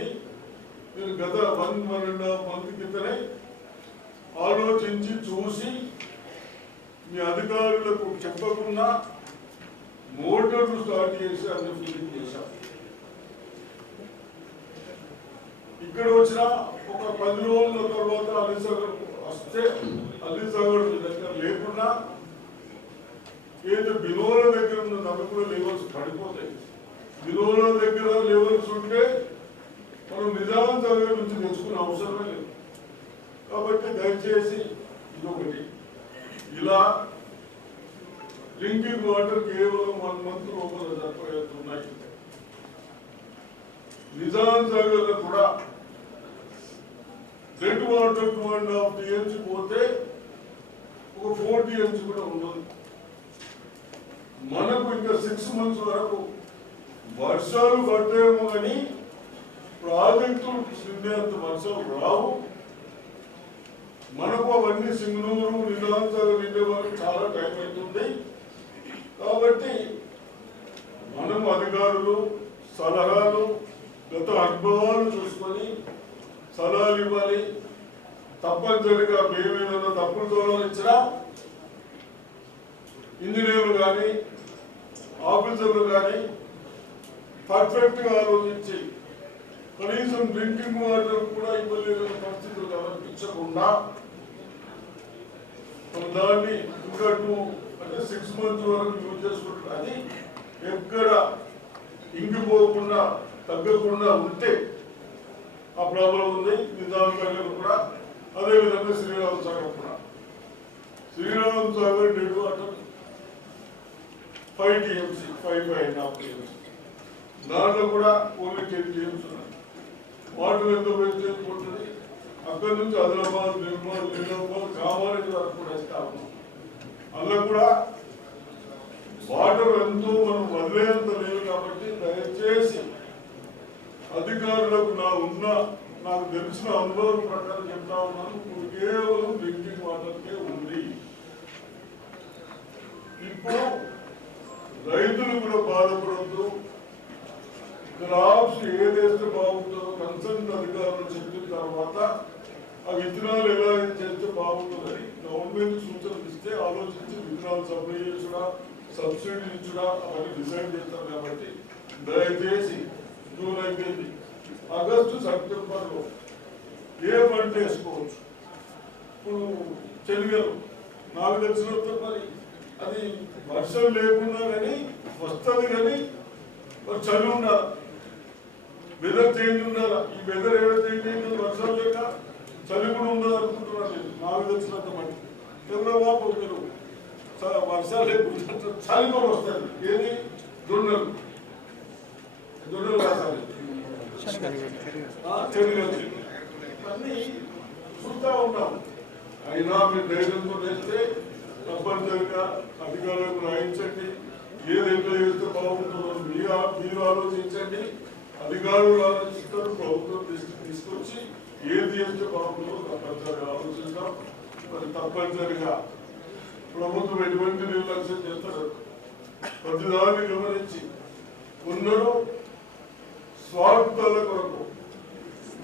అని నేను గత 1.5 మంత్ క్రితమే ఆలోచించి చూసి మీ అధికారులకు చెప్పకుండా మోటార్లు స్టార్ట్ చేసి అన్ని ఫిల్లింగ్ చేశాం. ఇక్కడ వచ్చిన ఒక 10 రోజుల తర్వాత అలీసాగర్ వస్తే అలీసాగర్ దగ్గర లేకుండా ఏదో బిలోల దగ్గర ఉన్న నలుగురు లెవెల్స్ పడిపోతాయి. బిలోల దగ్గర లెవెల్స్ ఉంటే మనం నిజాం సాగర్ నుంచి తెచ్చుకునే అవసరమే లేదు. కాబట్టి దయచేసి ఇదొకటి. ఇలా డ్రింకింగ్ వాటర్ కేవలం 1 మంత్ లోపల సరిపోతున్నాయి. నిజాం సాగర్ లో కూడా రెడ్ వాటర్ 2.5 TMC పోతే ఒక 4 TMC కూడా ఉండదు. మనకు ఇంకా 6 months వరకు వర్షాలు పడతాయేమో కానీ ప్రాజెక్టు నిండేంత వర్షాలు రావు. మనకు అవన్నీ సింగనూరు నిజాం సాగర్ నిండే వరకు చాలా టైం అవుతుంది. కాబట్టి మనం అధికారులు సలహాలు గత అనుభవాలు చూసుకొని సలహాలు ఇవ్వాలి. తప్పనిసరిగా మేమేదైనా తప్పులు తోలనిచ్చినా ఇంజనీర్లు కానీ ఆఫీసర్లు కానీ పర్ఫెక్ట్ గా ఆలోచించి కనీసం డ్రింకింగ్ వాటర్ కూడా ఇవ్వలేని పరిస్థితులు కనిపించకుండా దాన్ని ఇంకా 6 months వరకు యూజ్ చేసుకుంటారు. అది ఎక్కడ ఇంకిపోకుండా తగ్గకుండా ఉంటే ఆ ప్రాబ్లం ఉంది. నిజాం సాగర్ కూడా అదేవిధంగా శ్రీరామ్ సాగర్ కూడా. Sriram Sagar dead water 5 TMC 5.5 TMC దాంట్లో కూడా ఓన్లీ 10 TMC ఉన్నాయి. వాటర్ ఎంత వేస్టేజ్ ఉంటుంది. అక్కడి నుంచి ఆదిలాబాద్ నిర్మల్ నిజామాబాద్ కామారెడ్డి వరకు కూడా ఇస్తా ఉన్నాం. అందులో కూడా వాటర్ ఎంతో మనం వదిలేంత లేదు. కాబట్టి దయచేసి అధికారులకు నాకు తెలిసిన అనుభవం ప్రకారం చెప్తా ఉన్నాను. కేవలం డ్రింకింగ్ వాటర్కే ఉంది. ఇప్పుడు రైతులు కూడా బాధపడద్దు. క్రాప్స్ ఏదైతే బాగుంటుందో కన్సర్న్ అధికారులు చెప్పిన తర్వాత ఆ విత్తనాలు ఎలా చేస్తే బాగుంటుందని గవర్నమెంట్ సూచనలు ఇస్తే ఆలోచించి విత్తనాలు సప్లై చేసుడా సబ్సిడీ ఇచ్చుడా అవన్నీ డిసైడ్ చేస్తారు. కాబట్టి దయచేసి జూన్ అయిపోయింది, ఆగస్టు సెప్టెంబర్లో ఏ పంట వేసుకోవచ్చు. ఇప్పుడు శనగలు నాకు తెలిసినంత మరి అది వర్షం లేకుండా కానీ వస్తుంది. కానీ మరి చలి ఉండాలి, వెదర్ చేంజ్ ఉండాలి. ఈ వెదర్ ఏదైతే చేంజ్ అయిందో వర్షం లేక చలి కూడా ఉండదు అనుకుంటున్నాను నేను. నాకు తెలిసినంత మట్టి చంద్రబాబు మీరు వర్షాలు లేకుండా చలి కూడా వస్తుంది. ఏది జొన్నలు రాసాలి, శనగలు అన్నీ చూస్తూ ఉన్నాం. అయినా మీరు ధైర్యంతో వేస్తే తప్పనిసరిగా అధికారులకు రాయించండి. ఏది ఎంత చేస్తే బాగుంటుందో మీరు ఆలోచించండి. అధికారులు ఆలోచిస్తారు, ప్రభుత్వం తీసుకొచ్చి ఏది చేస్తే బాగుంటుందో తప్పనిసరిగా ఆలోచిస్తాం. మరి తప్పనిసరిగా ప్రభుత్వం ఎటువంటి నిర్లక్ష్యం చేస్తారు ప్రతిదాన్ని గమనించి కొందరు స్వార్థాల కొరకు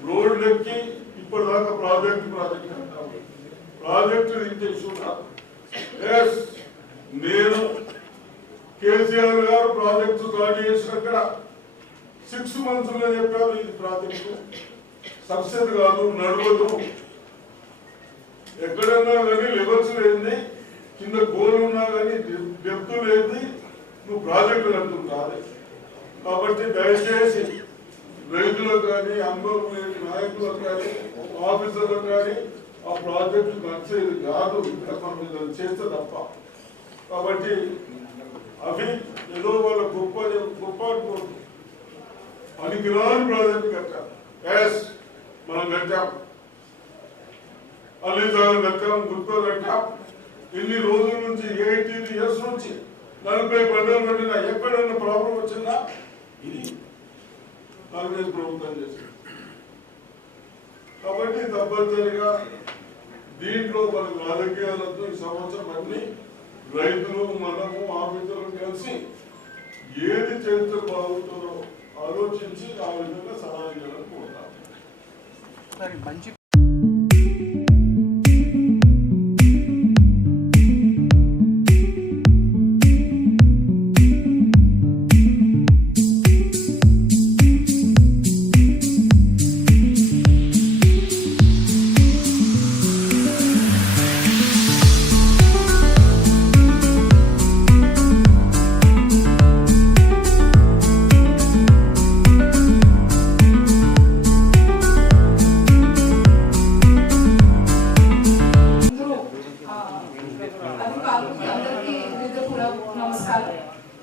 రోడ్లెక్కి ఇప్పటిదాకా ప్రాజెక్టు అంటాము. ప్రాజెక్టు ఇంతే ఇష్యూగా నేను కేసీఆర్ గారు ప్రాజెక్టు స్టార్ట్ చేసినాక 6 months లో చెప్పారు ఇది ప్రాజెక్టు సక్సెస్ కాదు, నడవదు. ఎక్కడన్నా కానీ లెవెల్స్ లేని కింద గోల్ ఉన్నా కానీ డెప్త్ లేని నువ్వు ప్రాజెక్టు నడుతుంది కాదు. కాబట్టి దయచేసి రైతులకు కానీ అందరూ నాయకులకు కానీ ఆఫీసర్లకు కానీ ఆ ప్రాజెక్టు నచ్చేది కాదు. ఇక్కడ మనం చేస్తే తప్ప. కాబట్టి అవి ఏదో వాళ్ళ గొప్ప పనికిరాని ప్రాజెక్టు కట్టాం. మనం కట్టాం, అలీసాగర్ కట్టాం, గుర్తు కట్టాం. ఇన్ని రోజుల నుంచి 18 years నుంచి 40 పంటలు పండినా ఎక్కడన్నా ప్రాబ్లం వచ్చిందా? ఇది కాంగ్రెస్ ప్రభుత్వం చేసింది. కాబట్టి తప్పనిసరిగా దీంట్లో మనకు రాజకీయాలతో ఈ సంవత్సరం అన్ని రైతులు మనము ఆఫీసర్లు కలిసి ఏది చేస్తే బాగుంటుందో ఆలోచించి ఆ విధంగా సమాజం కోరుతాం. మంచి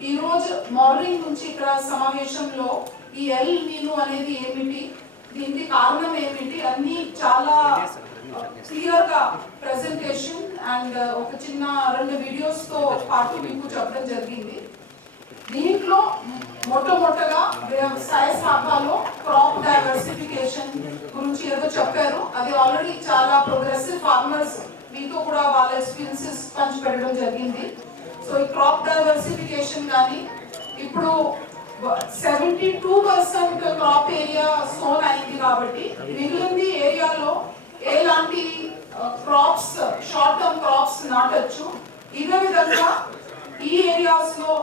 ఈ రోజు మార్నింగ్ నుంచి ఇక్కడ సమావేశంలో ఈ ఎల్ నీను అనేది ఏమిటి, దీనికి కారణం ఏమిటి అన్ని చాలా క్లియర్ గా ప్రెజెంటేషన్ అండ్ ఒక చిన్న 2 వీడియోస్ తో పాటు మీకు చెప్పడం జరిగింది. దీంట్లో మొట్టమొదటగా వ్యవసాయ శాఖలో క్రాప్ డైవర్సిఫికేషన్ గురించి ఏదో చెప్పారు. అది ఆల్రెడీ చాలా ప్రోగ్రెసివ్ ఫార్మర్స్ మీతో కూడా వాళ్ళ ఎక్స్పీరియన్సెస్ పంచిపెట్టడం జరిగింది. సో ఈ క్రాప్ డైవర్సిఫికేషన్ కానీ ఇప్పుడు 72% క్రాప్ ఏరియా సోన్ అయింది కాబట్టి మిగిలింది ఏరియాలో ఎలాంటి క్రాప్స్ షార్ట్ టర్మ్ క్రాప్స్ నాటొచ్చు. ఇదే విధంగా ఈ ఏరియాస్ లో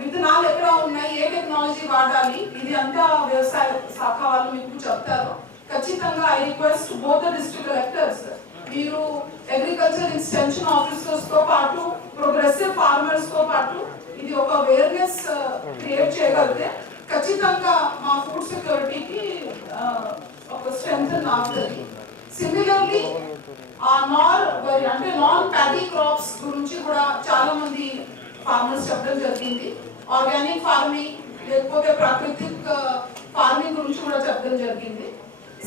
విత్తనాలు ఎక్కడ ఉన్నాయి, ఏ టెక్నాలజీ వాడాలి, ఇది అంతా వ్యవసాయ శాఖ వాళ్ళు మీకు చెప్తారు. ఖచ్చితంగా I request both the district collectors, మీరు అగ్రికల్చర్ ఎక్స్టెన్షన్ ఆఫీసర్స్ తో పాటు ప్రోగ్రెసివ్ ఫార్మర్స్ తో పాటు ఇది ఒక అవేర్నెస్ క్రియేట్ చేయగలిగితే ఖచ్చితంగా మా ఫుడ్ సెక్యూరిటీకి ఒక స్ట్రెంగ్త్ అవుతుంది. సిమిలర్లీ అంటే నాన్ ప్యాడీ క్రాప్స్ గురించి కూడా చాలా మంది ఫార్మర్స్ చెప్పడం జరిగింది. ఆర్గానిక్ ఫార్మింగ్ లేకపోతే ప్రాకృతిక్ ఫార్మింగ్ గురించి కూడా చెప్పడం జరిగింది.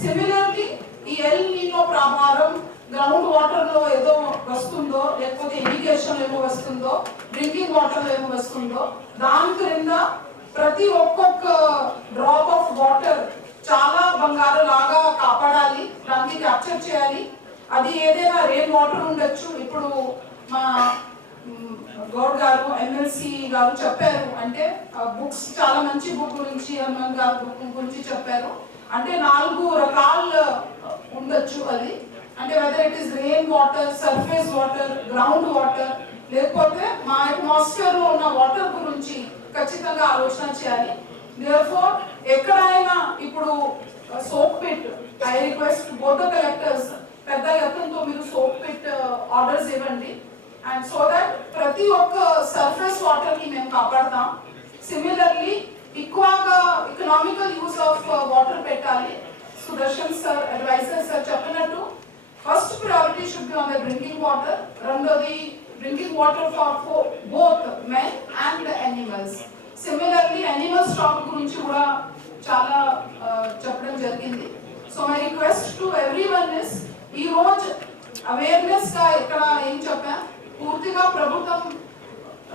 సిమిలర్లీ ఈ ఎల్ నీనో ప్రభావం గ్రౌండ్ వాటర్ లో ఏదో వస్తుందో, లేకపోతే ఇరిగేషన్ ఏమో వస్తుందో, డ్రింకింగ్ వాటర్ లో ఏమో వస్తుందో, దాని క్రింద ప్రతి ఒక్కొక్క డ్రాప్ ఆఫ్ వాటర్ చాలా బంగారు లాగా కాపాడాలి, దానికి క్యాప్చర్ చేయాలి. అది ఏదైనా రెయిన్ వాటర్ ఉండొచ్చు. ఇప్పుడు మా గౌడ్ గారు ఎమ్మెల్సీ గారు చెప్పారు, అంటే బుక్స్ చాలా మంచి బుక్ గురించి హనుమంత్ గారు బుక్ గురించి చెప్పారు. అంటే 4 రకాల ఉండొచ్చు అది. అంటే whether it is rain water, surface water, ground water, లేకపోతే మా అట్మాస్ఫియర్ లో ఉన్న వాటర్ గురించి ఖచ్చితంగా ఆలోచన చేయాలి. దేర్ఫోర్ ఎక్కడైనా ఇప్పుడు soap pit, I request both the collectors పెద్ద ఎత్తుతో మీరు సోప్ పిట్ ఆర్డర్స్ ఇవ్వండి. అండ్ సో దట్ ప్రతి ఒక్క సర్ఫేస్ వాటర్ ని మేము కాపాడతాం. సిమిలర్లీ ఎక్కువగా ఎకనామికల్ యూస్ ఆఫ్ వాటర్ పెట్టాలి. సుదర్శన్ సార్ అడ్వైజర్ సార్ చెప్పినట్టు first priority should be on the drinking water. రెండోది drinking water for both men and animals. Similarly, animal stock గురించి కూడా చాలా చెప్పడం జరిగింది. So my request to everyone is, ఈ రోజు అవేర్నెస్ గా ఇక్కడ ఏం చెప్పా, పూర్తిగా ప్రభుత్వం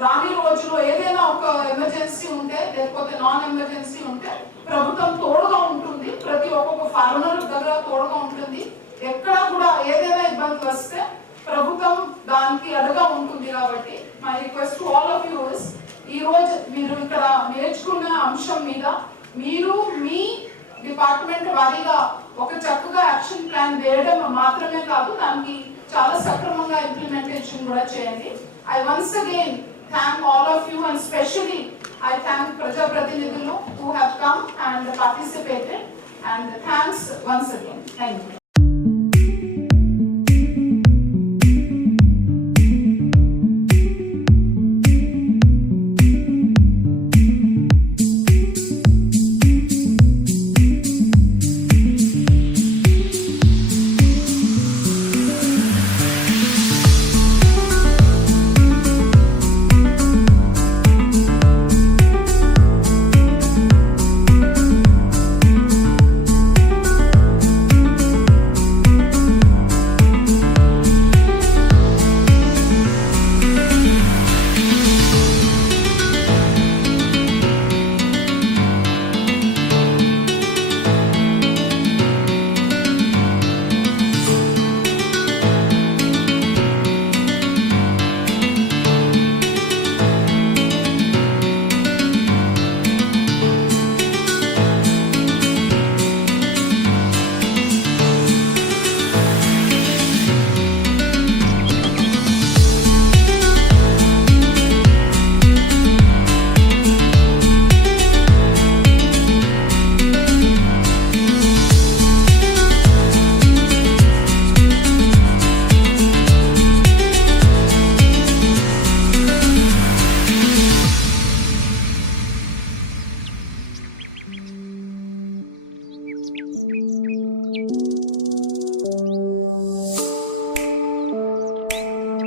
రాని రోజులో ఏదైనా ఒక ఎమర్జెన్సీ ఉంటే లేకపోతే నాన్ ఎమర్జెన్సీ ఉంటే ప్రభుత్వం తోడుగా ఉంటుంది. ప్రతి ఒక్కొక్క ఫార్మర్ దగ్గర తోడుగా ఉంటుంది. ఎక్కడ కూడా ఏదైనా ఇబ్బంది వస్తే ప్రభుత్వం దానికి అడగా ఉంటుంది. కాబట్టి my request to all of you is, ఈ రోజు మీరు ఇక్కడ నేర్చుకున్న అంశం మీద మీరు మీ డిపార్ట్మెంట్ వారీగా ఒక చక్కగా యాక్షన్ ప్లాన్ వేయడం మాత్రమే కాదు, దానికి చాలా సక్రమంగా ఇంప్లిమెంటేషన్ కూడా చేయండి. I once again thank all of you and specially I thank ప్రజాప్రతినిధులు who have come and participated, and thanks once again. Thank you.